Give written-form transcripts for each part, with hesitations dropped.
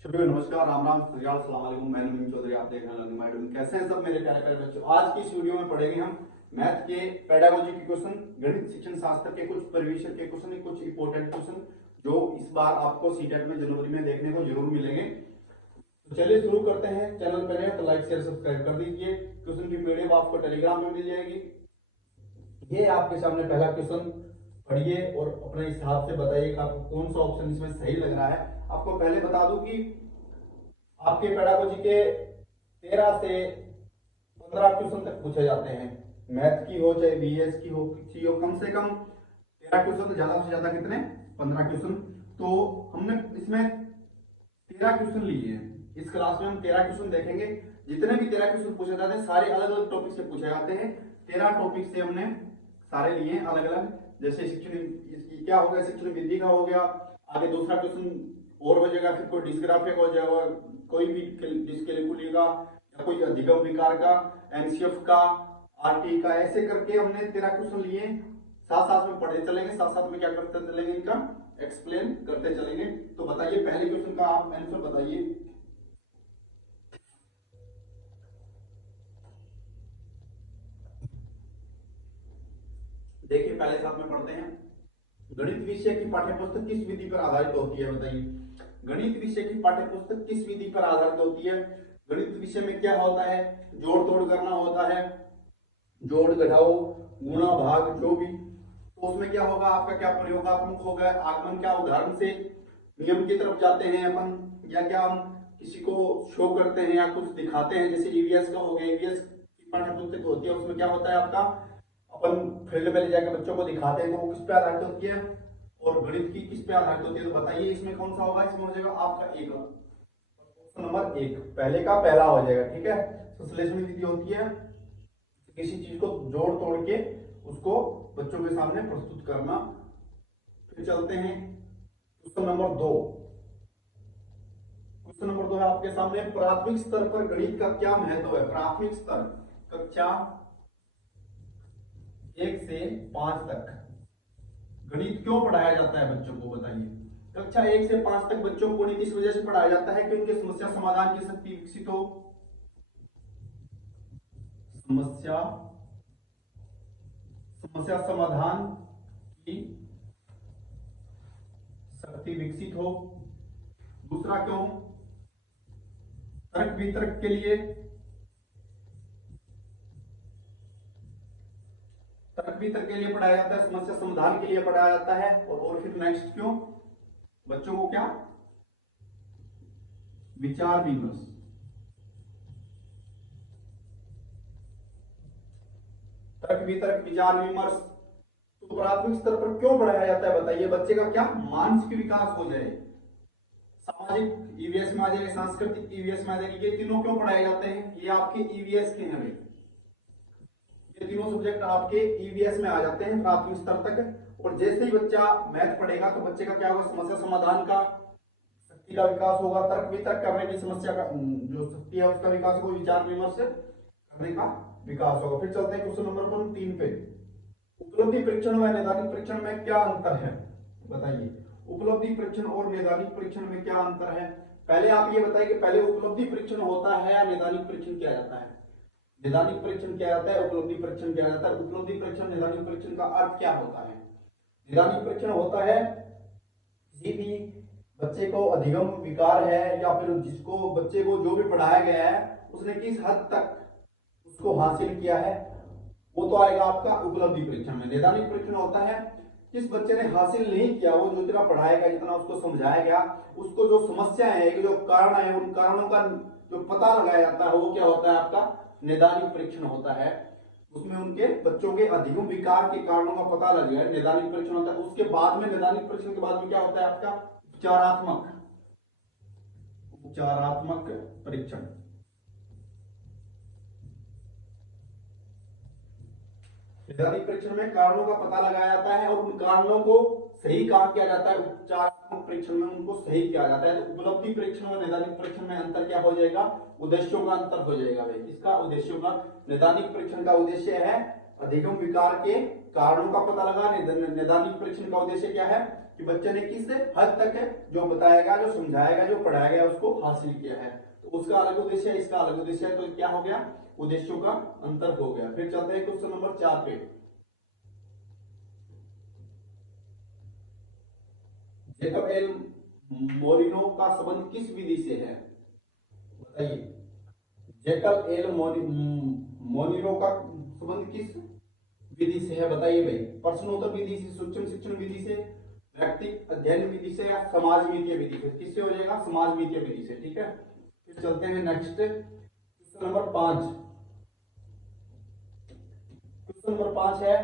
शुक्रिया, नमस्कार, राम राम, अस्सलाम वालेकुम। मैं नवीन चौधरी, आप देख रहे हैं लर्निंग माय डूइंग। कैसे हैं सब मेरे प्यारे प्यारे बच्चों। आज की इस वीडियो में पढ़ेंगे हम मैथ के पेडागोजी के क्वेश्चन, गणित शिक्षण शास्त्र के कुछ प्रीवियस ईयर के क्वेश्चन, कुछ इंपॉर्टेंट क्वेश्चन जो इस बार आपको सीटेट में जनवरी में देखने को जरूर मिलेंगे। तो चलिए शुरू करते हैं। चैनल पर है तो लाइक शेयर सब्सक्राइब कर दीजिए। क्वेश्चन की पीडीएफ आपको टेलीग्राम में मिल जाएगी। ये आपके सामने पहला क्वेश्चन पढ़िए और अपने हिसाब से बताइए कि आपको कौन सा ऑप्शन इसमें सही लग रहा है। आपको पहले बता दूं कि आपके पेडागोजी के 13 से 15 क्वेश्चन तक पूछे जाते हैं। मैथ की हो चाहे बीएस की हो, किसी हो, कम से कम 13 क्वेश्चन, ज्यादा से ज्यादा कितने, 15 क्वेश्चन। तो हमने इसमें 13 क्वेश्चन लिए हैं। इस क्लास में हम 13 क्वेश्चन देखेंगे। जितने भी 13 क्वेश्चन पूछे जाते हैं सारे अलग अलग टॉपिक से पूछे जाते हैं। 13 टॉपिक से हमने सारे लिए हैं अलग अलग। जैसे शिक्षण क्या हो गया, शिक्षण विधि का हो गया। आगे दूसरा क्वेश्चन और हो जाएगा, फिर कोई डिस्ग्राफिक हो जाएगा, कोई भी डिस्कैलकुली का या कोई अधिगम विकार का, एनसीएफ का, आरटी का, ऐसे करके हमने 13 क्वेश्चन लिए। साथ साथ में पढ़ते चलेंगे, साथ साथ में क्या करते चलेंगे, इनका एक्सप्लेन करते चलेंगे। तो बताइए पहले क्वेश्चन का आप आंसर बताइए। देखिए पहले साथ में पढ़ते हैं। गणित विषय की पाठ्यपुस्तक किस विधि पर आधारित होती है, बताइए। गणित विषय की पाठ्यपुस्तक किस विधि पर आधारित होती है। गणित विषय में क्या होता है, जोड़ तोड़ करना होता है, जोड़ घटाओ गुणा भाग जो भी। तो उसमें क्या होगा, आपका क्या प्रयोगात्मक होगा, आगमन क्या उदाहरण से नियम की तरफ जाते हैं अपन, या क्या हम किसी को शो करते हैं या कुछ दिखाते हैं। जैसे ईवीएस का हो गया, ईवीएस की पाठ्यपुस्तक होती है, उसमें क्या होता है आपका, अपन फील्ड में ले जाकर बच्चों को दिखाते हैं। तो वो किस पे आधारित होती है, और गणित की किस पे आधारित होती है। तो बताइए इसमें कौन सा होगा। इसमें हो जाएगा आपका एक, ऑप्शन नंबर एक, पहले का पहला हो जाएगा। ठीक है, संश्लेषण विधि होती है किसी चीज को जोड़ तोड़ के उसको बच्चों के सामने प्रस्तुत करना। फिर चलते हैं क्वेश्चन नंबर दो। क्वेश्चन नंबर दो है आपके सामने, प्राथमिक स्तर पर गणित का क्या महत्व है। प्राथमिक स्तर कक्षा 1 से 5 तक गणित क्यों पढ़ाया जाता है बच्चों को, बताइए। कक्षा 1 से 5 तक बच्चों को गणित इस वजह से पढ़ाया जाता है कि उनकी समस्या समाधान की शक्ति विकसित हो। समस्या समस्या समाधान की शक्ति विकसित हो। दूसरा क्यों, तर्क वितर्क के लिए, तर्क वितर्क के लिए पढ़ाया जाता है, समस्या समाधान के लिए पढ़ाया जाता है। और फिर नेक्स्ट क्यों, बच्चों को क्या, विचार विमर्श, तर्क वितर्क विचार विमर्श। तो प्राथमिक स्तर पर क्यों पढ़ाया जाता है, बताइए। बच्चे का क्या, मानसिक विकास हो जाए, सामाजिक ईवीएस में आ जाएगा, सांस्कृतिक ईवीएस में आ जाएगी। ये तीनों क्यों पढ़ाए जाते हैं, ये आपके ईवीएस के हैं। ये तीनों सब्जेक्ट आपके ईवीएस में आ जाते हैं प्राथमिक स्तर तक। और जैसे ही बच्चा मैथ पढ़ेगा तो बच्चे का क्या होगा, समस्या समाधान का शक्ति का विकास होगा, तर्क वितर्क करने की समस्या का जो शक्ति है उसका विकास होगा, विचार विमर्श करने का विकास होगा। फिर चलते हैं क्वेश्चन नंबर 3 पे। उपलब्धि परीक्षण व नैदानिक परीक्षण में क्या अंतर है, बताइए। उपलब्धि परीक्षण और नैदानिक परीक्षण में क्या अंतर है। पहले आप ये बताइए कि पहले उपलब्धि परीक्षण होता है या नैदानिक परीक्षण किया जाता है। नैदानिक परीक्षण किया जाता है, उपलब्धि परीक्षण किया जाता है। उपलब्धि परीक्षण नैदानिक परीक्षण का अर्थ क्या होता है। नैदानिक परीक्षण होता है किसी भी बच्चे को अधिगम विकार है या फिर जिसको बच्चे को जो भी पढ़ाया गया है उसने किस हद तक उसको हासिल किया है, वो तो आएगा आपका उपलब्धि परीक्षण में। नैदानिक परीक्षण होता है जिस बच्चे ने हासिल नहीं किया, वो जो जितना पढ़ाया गया, जितना उसको समझाया गया, उसको जो समस्या है, जो कारण है, उन कारणों का जो पता लगाया जाता है, वो क्या होता है आपका नैदानिक परीक्षण होता है। उसमें उनके बच्चों के अधिगम विकार के कारणों का पता लग गया, नैदानिक परीक्षण होता है। उसके बाद में नैदानिक परीक्षण के बाद में क्या होता है आपका उपचारात्मक उपचारात्मक परीक्षण। नैदानिक परीक्षण में कारणों का पता लगाया जाता है और उन कारणों को सही काम किया जाता है। उपचारात्मक परीक्षण में उनको सही किया जाता है। तो उपलब्धि परीक्षण और नैदानिक परीक्षण में अंतर क्या हो जाएगा, उद्देश्यों का अंतर हो जाएगा भाई। किसका, उद्देश्यों का। नैदानिक परीक्षण का उद्देश्य है अधिगम विकार के कारणों का पता लगा। नैदानिक परीक्षण का उद्देश्य क्या है कि बच्चे ने किस हद तक है जो बताएगा, जो समझाएगा, जो पढ़ाएगा उसको हासिल किया है। तो उसका अलग उद्देश्य है, इसका अलग उद्देश्य है, तो क्या हो गया, उद्देश्यों का अंतर हो गया। फिर चलते हैं क्वेश्चन नंबर 4 पे। जेकब एल मोरिनो का संबंध किस विधि से है, बताइए। जेकब एल मोरिनो का संबंध किस विधि से है, बताइए भाई। प्रश्नोत्तर विधि से, सूक्ष्म शिक्षण विधि से, व्यक्तिगत अध्ययन विधि से, या समाज मीतीय विधि से। किससे हो जाएगा, समाज मीतीय विधि से, ठीक है। फिर चलते हैं next question number 5। Question number 5 है,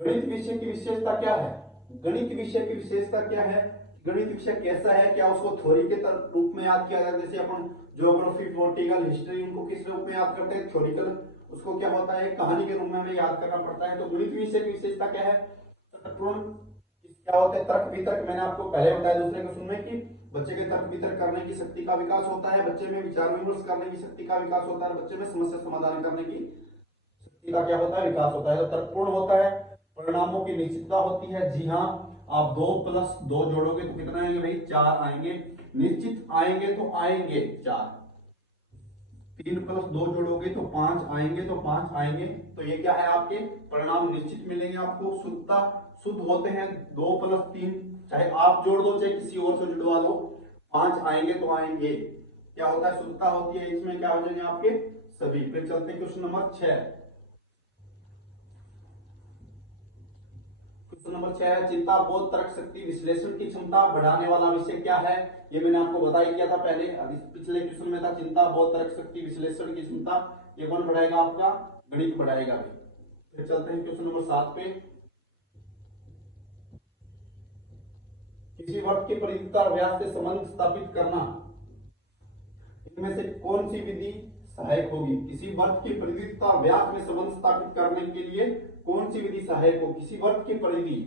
गणित विषय की विशेषता क्या है। गणित विषय की विशेषता क्या है, गणित विषय कैसा है, क्या उसको थ्योरी के रूप में याद किया जाता है, जैसे अपन ज्योग्राफी, पॉलिटिकल, हिस्ट्री, उनको किस रूप में याद करते हैं, थ्योरिकल, उसको क्या होता है, कहानी के रूप में हमें याद करना पड़ता है। तो गणित विषय की विशेषता क्या है, तर्कपूर्ण, क्या होता है, तर्क वितर्क। मैंने आपको पहले बताया दूसरे क्वेश्चन में कि बच्चे के तर्क वितर्क करने की शक्ति का विकास होता है, बच्चे में विचार विमर्श करने की शक्ति का विकास होता है, बच्चे में समस्या समाधान करने की शक्ति का क्या होता है, विकास होता है। तो तर्कपूर्ण होता है, परिणामों की निश्चितता होती है। जी हाँ, आप 2+2 जोड़ोगे तो कितना आएंगे भाई, 4 आएंगे। निश्चित आएंगे तो आएंगे 4, 3+2 जोड़ोगे तो 5 आएंगे, तो 5 आएंगे। तो ये क्या है, आपके परिणाम निश्चित मिलेंगे आपको। शुद्धता, शुद्ध होते हैं 2+3, चाहे आप जोड़ दो चाहे किसी और से जुड़वा दो, 5 आएंगे तो आएंगे। क्या होता है, शुद्धता होती है, इसमें क्या हो जाएंगे आपके सभी। फिर चलते हैं क्वेश्चन नंबर 6। क्वेश्चन नंबर 6 है, चिंता, बोध, तर्क शक्ति, विश्लेषण की क्षमता बढ़ाने वाला विषय क्या है। ये मैंने आपको बताया किया था पहले, अभी पिछले क्वेश्चन में था चिंता, बोध, तर्क शक्ति, विश्लेषण की क्षमता। ये कौन बढ़ाएगा, आपका गणित बढ़ाएगा। फिर चलते हैं क्वेश्चन नंबर 7 पे। किसी वर्ग के परिधिता व्यास से संबंध स्थापित करना, इनमें से कौन सी विधि सहायक होगी। किसी वर्ग की परिधिता व्यास में संबंध स्थापित करने के लिए कौन सी विधि सहायक हो। किसी वर्ग की परिधि,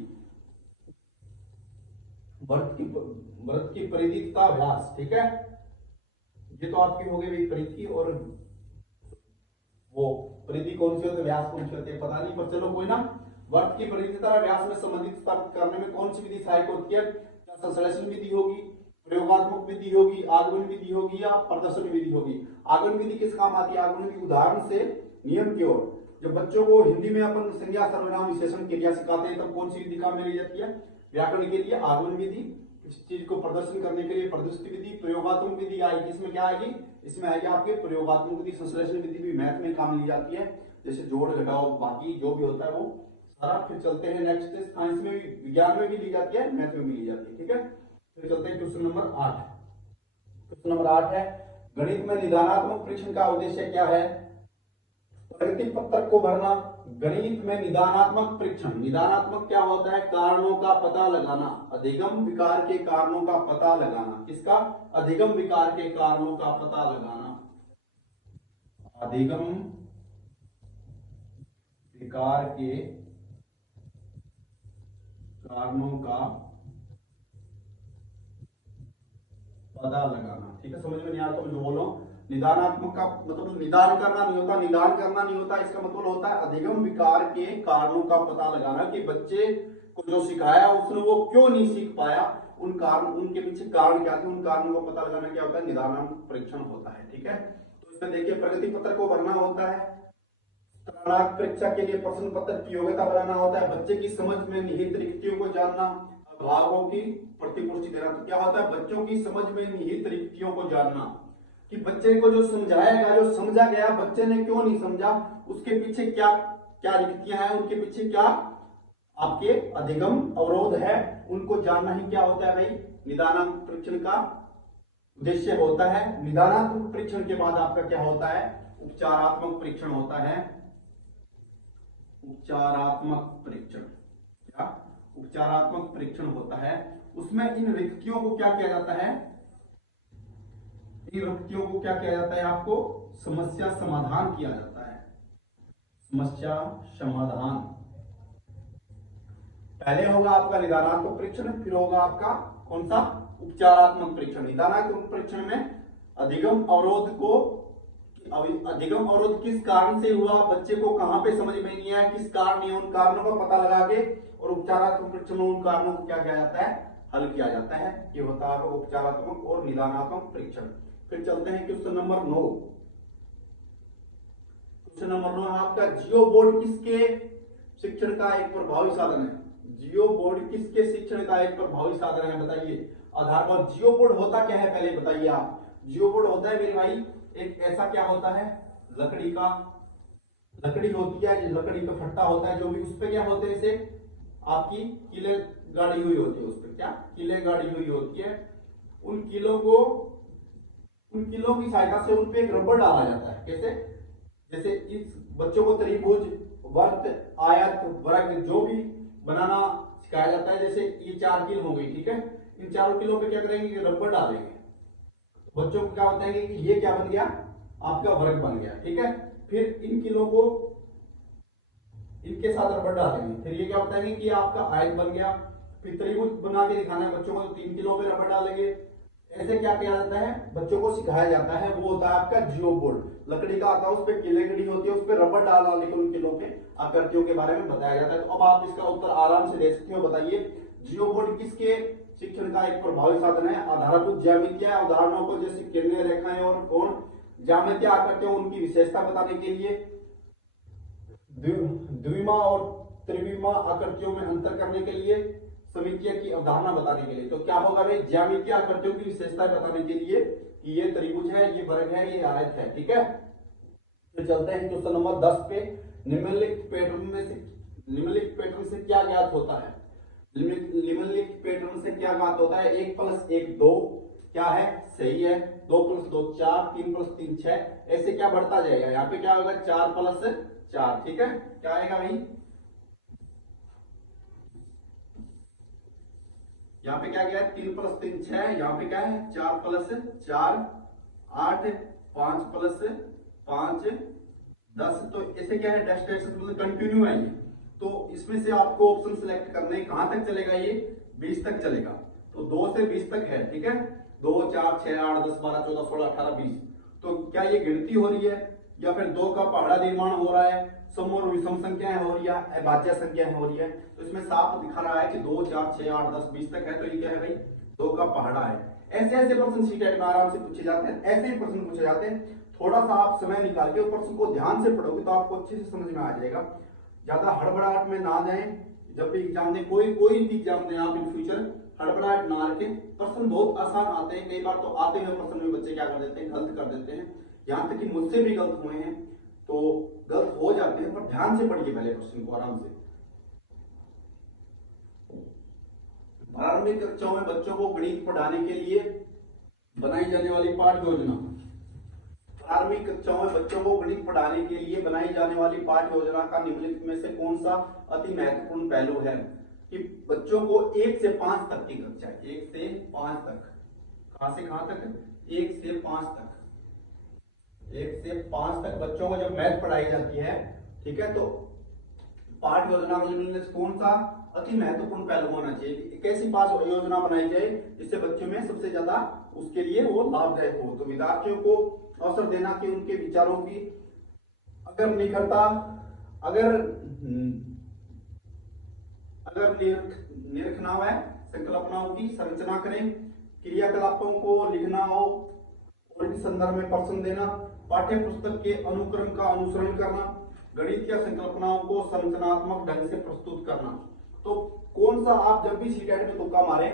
वर्ग की परिधिता व्यास, ठीक है। ये तो आपकी हो गई परिधि, और वो परिधि कौन सी होती है, व्यास कौन सी होती है पता नहीं, पर चलो कोई ना। वर्ग की परिधिता व्यास में संबंधित स्थापित करने में कौन सी विधि सहायक होती है। क्या संश्लेषण विधि होगी, प्रयोगात्मक विधि होगी, आगमन विधि होगी, या प्रदर्शन विधि होगी। आगमन विधि किस काम आती है, आगमन विधि उदाहरण से नियम की ओर। जब बच्चों को हिंदी में अपन संज्ञा, सर्वनाम, विशेषण, क्रिया सिखाते हैं तब कौन सी विधि काम में ली जाती है, व्याकरण के लिए आगमन विधि। इस चीज को प्रदर्शन करने के लिए प्रदर्शित विधि। प्रयोगात्मक विधि आएगी, इसमें क्या आएगी, इसमें आएगी आपके प्रयोगात्मक विधि। संश्लेषण विधि भी मैथ में काम ली जाती है, जैसे जोड़ घटाओ बाकी जो भी होता है वो सारा। फिर चलते हैं नेक्स्ट, साइंस में भी, विज्ञान में भी ली जाती है, मैथ में भी ली जाती है, ठीक है। फिर चलते हैं क्वेश्चन नंबर 8। क्वेश्चन नंबर 8 है, गणित में निदानात्मक परीक्षण का उद्देश्य क्या है। प्रगति पत्रक को भरना। गणित में निदानात्मक परीक्षण, निदानात्मक क्या होता है, कारणों का पता लगाना, अधिगम विकार के कारणों का पता लगाना। किसका, अधिगम विकार के कारणों का पता लगाना। अधिगम विकार के कारणों का पता लगाना, ठीक है। समझ में नहीं आया तो जो बोलो, निदानात्मक का मतलब निदान करना नहीं होता, निदान करना नहीं होता, इसका मतलब होता है अधिगम विकार के कारणों का पता लगाना, कि बच्चे को जो सिखाया उसने वो क्यों नहीं सीख पाया, उन कारण, उनके पीछे कारण क्या थे, उन कारणों का पता लगाना क्या होता है, निदानात्मक परीक्षण होता है, ठीक है। तो इसमें देखिए, प्रगति पत्र को भरना होता है, स्नातक परीक्षा के लिए प्रश्न पत्र की योग्यता बनाना होता है, बच्चे की समझ में निहित रिक्तियों को जानना, अभावों की प्रतिपुष्टि देना। तो क्या होता है, बच्चों की समझ में निहित रिक्तियों को जानना, कि बच्चे को जो समझाएगा, जो समझा गया बच्चे ने क्यों नहीं समझा, उसके पीछे क्या क्या रिक्तियां हैं, उनके पीछे क्या आपके अधिगम अवरोध है, उनको जानना ही क्या होता है भाई, निदानात्मक परीक्षण का उद्देश्य होता है। निदानात्मक परीक्षण के बाद आपका क्या होता है, उपचारात्मक परीक्षण होता है। उपचारात्मक परीक्षण, क्या उपचारात्मक परीक्षण होता है, उसमें इन रिक्तियों को क्या किया जाता है, इन रिक्तियों को क्या किया जाता है, आपको समस्या समाधान किया जाता है। समस्या समाधान पहले होगा आपका निदानात्मक परीक्षण, फिर होगा आपका कौन सा, उपचारात्मक परीक्षण। निदानात्मक परीक्षण में अधिगम अवरोध को, अधिगम अवरोध किस कारण से हुआ, बच्चे को कहां पे समझ में नहीं आया, किस कारण, उन कारणों का पता लगा के, और उपचारात्मक परीक्षण में उन कारणों को क्या किया जाता है, हल किया जाता है। ये होता है उपचारात्मक और निदानात्मक परीक्षण। फिर चलते हैं क्वेश्चन नंबर 9। क्वेश्चन नंबर 9 आपका, जियो बोर्ड किसके शिक्षण का एक प्रभावी साधन है? जियो बोर्ड किसके शिक्षण का एक प्रभावी साधन है, बताइए। आधार पर जियो बोर्ड होता क्या है पहले बताइए आप। जियो बोर्ड होता है मेरे भाई एक ऐसा क्या होता है, लकड़ी होती है, लकड़ी का फट्टा होता है, जो भी उस पे क्या होते हैं, इसे आपकी कीले गाड़ी हुई होती है, उस पर क्या कीले गाड़ी हुई होती है। उन कीलों की सहायता से उन पे एक रबर डाला जाता है। कैसे? जैसे इस बच्चों को त्रिभुज, वर्त, आयत, वर्ग जो भी बनाना सिखाया जाता है। जैसे ये 4 कील हो गई, ठीक है। इन चारों कीलों पे क्या करेंगे, रबर डालेंगे। बच्चों को क्या बताएंगे कि ये क्या बन गया, आपका वर्ग बन गया, ठीक है। फिर इन कीलों को इनके साथ रबर डालेंगे, फिर ये क्या बताएंगे कि आपका आयत बन गया। फिर त्रिभुज बना के दिखाना है बच्चों को, तो 3 कीलों पे रबर डालेंगे। ऐसे क्या किया जाता है, बच्चों को सिखाया जाता है। वो होता है आपका जियो बोर्ड, लकड़ी का आता है, उस पर कीले गड़ी होती है, उस पर रबर डाल डाल के उन कीलों पे आकृतियों के बारे में बताया जाता है। तो अब आप इसका उत्तर आराम से दे सकते हो। बताइए, जियो बोर्ड किसके शिक्षण का एक प्रभावी साधन है? आधारभूत ज्यामितीय उदाहरणों को, जैसे केंद्रीय रेखाएं और कोण, ज्यामितीय आकृतियों उनकी विशेषता बताने के लिए, द्विमा और त्रिविमा आकृतियों में अंतर करने के लिए, समितिय की अवधारणा बताने के लिए। तो क्या होगा भाई, ज्यामितीय आकृतियों की विशेषता बताने के लिए कि ये त्रिभुज है, ये वर्ग है, ये आयत है, ठीक है। तो चलते हैं क्वेश्चन नंबर 10 पे। निम्नलिखित पैटर्न से क्या ज्ञात होता है? निम्नलिखित पैटर्न से क्या ज्ञात होता है? 1 + 1 2 क्या है, सही है। 2 + 2 4, 3 + 3 6, ऐसे क्या बढ़ता जाएगा। यहाँ पे क्या होगा, 4 + 4, ठीक है। क्या आएगा भाई, यहाँ पे क्या गया, 3 + 3 6, यहाँ पे क्या है 4 + 4 8, 5 + 5 10। तो ऐसे क्या है, डेस्टिनेशन मतलब कंटिन्यू है ये। तो इसमें से आपको ऑप्शन सिलेक्ट करने, कहां तक चलेगा ये, 20 तक चलेगा। तो 2 से 20 तक है, ठीक है। 2 4 6 8 10 12 14 16 18 20। तो क्या ये गिनती हो रही है या फिर 2 का पहाड़ा निर्माण हो रहा है, सम और विषम संख्याएं हो रही है, अभाज्य संख्याएं हो रही है। तो इसमें साफ दिखा रहा है कि 2 4 6 8 10 20 तक है। तो ये क्या है भाई, 2 का पहाड़ा है। ऐसे ऐसे प्रश्न सीटेट में आराम से पूछे जाते हैं, ऐसे ही प्रश्न पूछे जाते हैं। थोड़ा सा आप समय निकाल के प्रश्न को ध्यान से पढ़ोगे तो आपको अच्छे से समझ में आ जाएगा। ज्यादा हड़बड़ाहट में ना जाए। जब भी एग्जाम दें, कोई भी एग्जाम दें आप इन फ्यूचर, हड़बड़ाहट ना रखें। प्रश्न बहुत आसान आते हैं, कई बार तो आते हुए प्रश्न में बच्चे क्या कर देते हैं, गलत कर देते हैं। यहाँ तक कि मुझसे भी गलत हुए हैं, तो गलत हो जाते हैं, पर ध्यान से पढ़िए पहले प्रश्न को आराम से। प्रारंभिक कक्षाओं में बच्चों को गणित पढ़ाने के लिए बनाई जाने वाली पाठ्य योजना। प्रारंभिक कक्षाओं में बच्चों को गणित पढ़ाने के लिए बनाई जाने वाली पाठ्य योजना का निम्नलिखित में से कौन सा अति महत्वपूर्ण पहलू है? कि बच्चों को 1 से 5 तक की कक्षा, 1 से 5 तक, कहां से कहां तक, 1 से 5 तक, 1 से 5 तक बच्चों को जब मैथ पढ़ाई जाती है, ठीक है, तो पाठ्य योजना में कौन सा अति महत्वपूर्ण पहलू होना चाहिए? एक ऐसी पाठ्य योजना बनाई जाए जिससे बच्चों में सबसे ज्यादा उसके लिए वो लाभदायक हो। तो विद्यार्थियों को अवसर देना कि उनके विचारों की अगर निखरता, अगर निरखना है, संकल्पनाओं की संरचना करें, क्रियाकलापों को लिखना हो और इस संदर्भ में प्रश्न देना, पाठ्य पुस्तक के अनुक्रम का अनुसरण करना, गणित की संकल्पनाओं को संरचनात्मक ढंग से प्रस्तुत करना। तो कौन सा आप जब भी सीटेट में तुक्का मारे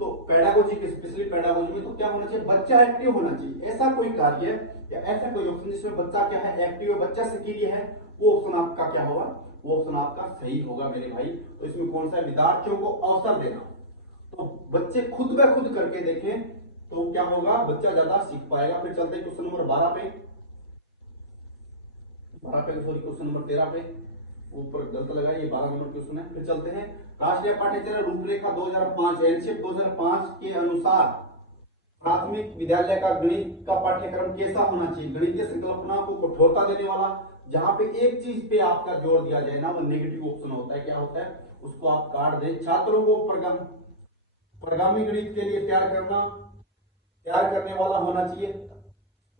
तो पेडागोजी, स्पेशली पेडागोजी में तो क्या होना चाहिए, बच्चा एक्टिव होना चाहिए। ऐसा कोई कार्य या ऐसा कोई ऑप्शन जिसमें बच्चा क्या है, एक्टिव है, बच्चा सक्रिय है, वो ऑप्शन आपका क्या होगा, वो ऑप्शन आपका सही होगा मेरे भाई। तो इसमें कौन सा है, विद्यार्थियों को अवसर देना। तो बच्चे खुद ब खुद करके देखें तो क्या होगा, बच्चा ज्यादा सीख पाएगा। फिर चलते हैं क्वेश्चन नंबर 12 पे, सॉरी क्वेश्चन नंबर 13 पे, ऊपर गलत लगा, ये 12 नंबर क्वेश्चन है। फिर चलते हैं, राष्ट्रीय पाठ्यचर्या रूपरेखा 2005 एनसीईआरटी 2005 के अनुसार प्राथमिक विद्यालय का गणित का पाठ्यक्रम कैसा होना चाहिए? गणितीय संकल्पना को कठोरता देने वाला, जहां पे एक चीज पे आपका जोर दिया जाए ना, वो नेगेटिव ऑप्शन होता है। क्या होता है, उसको आप काट दें। छात्रों को प्रगामी गणित के लिए तैयार करने वाला होना चाहिए।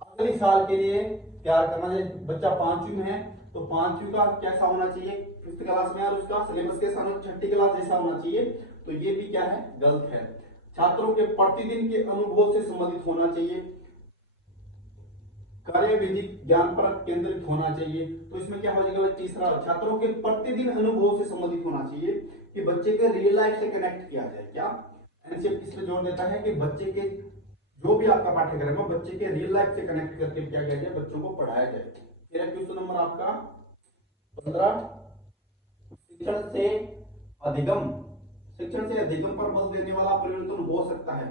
अगले साल के लिए तैयार करना चाहिए। बच्चा 5वीं में है तो 5वीं का कैसा होना चाहिए, 5th क्लास में, और उसका सिलेबस कैसा होना, 6ठी क्लास जैसा होना चाहिए। तो ये भी क्या है, गलत है। छात्रों के प्रतिदिन के अनुभव से संबंधित होना चाहिए, कार्यविधिक ज्ञान पर केंद्रित होना चाहिए। तो इसमें क्या हो जाएगा, तीसरा, छात्रों के प्रतिदिन अनुभव से संबंधित होना चाहिए कि बच्चे के रियल लाइफ से कनेक्ट किया जाए। क्या एनसीईआरटी किस पे जोर देता है कि बच्चे के जो भी आपका पाठ्यक्रम है बच्चे के रियल लाइफ से कनेक्ट करके क्या किया जाए, बच्चों को पढ़ाया जाए। मेरा क्वेश्चन नंबर आपका 15, शिक्षण से अधिगम, शिक्षण से अधिगम पर बल देने वाला परिवर्तन हो सकता है।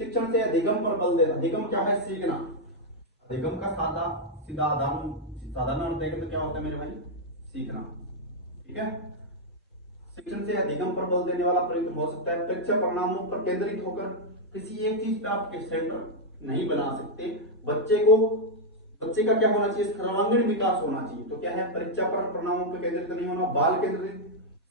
शिक्षण से अधिगम पर बल देना, अधिगम क्या है, सीखना। अधिगम का साधारण अर्थ देखें तो क्या होता है मेरे भाई, सीखना। ठीक है, शिक्षण से अधिगम पर बल देने वाला परिवर्तन हो सकता है। परीक्षा परिणामों पर केंद्रित होकर किसी एक चीज पे आप सेंटर नहीं बना सकते। बच्चे का क्या होना चाहिए, सर्वांगीण विकास होना चाहिए। तो क्या है, परीक्षा पर परिणामों पर केंद्रित नहीं होना, बाल केंद्रित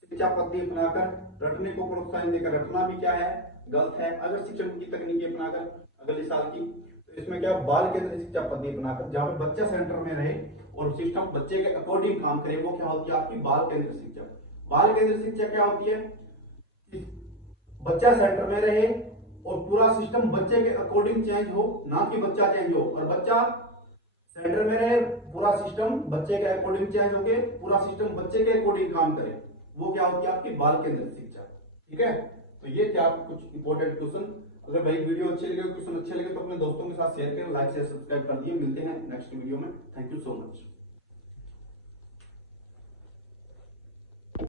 शिक्षा पद्धति अपनाकर रटने को प्रोत्साहन देकर, रटना भी क्या है, गलत है। अगर शिक्षण की तकनीकी अपनाकर अगले साल की, तो इसमें क्या, बाल केंद्रित शिक्षा पद्धति अपनाकर, जहां पे बच्चा सेंटर में रहे और सिस्टम बच्चे के अकॉर्डिंग काम करे, वो क्या होती है आपकी बाल केंद्रित शिक्षा। बाल केंद्रित शिक्षा क्या होती है, बच्चा सेंटर में रहे और पूरा सिस्टम बच्चे के अकॉर्डिंग चेंज हो, ना कि बच्चा चेंज हो। और बच्चा सेंटर में रहे, पूरा सिस्टम बच्चे के अकॉर्डिंग चेंज होके पूरा सिस्टम बच्चे के अकॉर्डिंग काम करे, वो क्या होती है आपकी बाल केंद्रित शिक्षा। ठीक है, तो ये थे आपके कुछ इंपॉर्टेंट क्वेश्चन। अगर भाई वीडियो अच्छे लगे, क्वेश्चन अच्छे लगे तो अपने दोस्तों के साथ शेयर करें, लाइक शेयर सब्सक्राइब कर दिए। मिलते हैं नेक्स्ट वीडियो में। Thank you so much.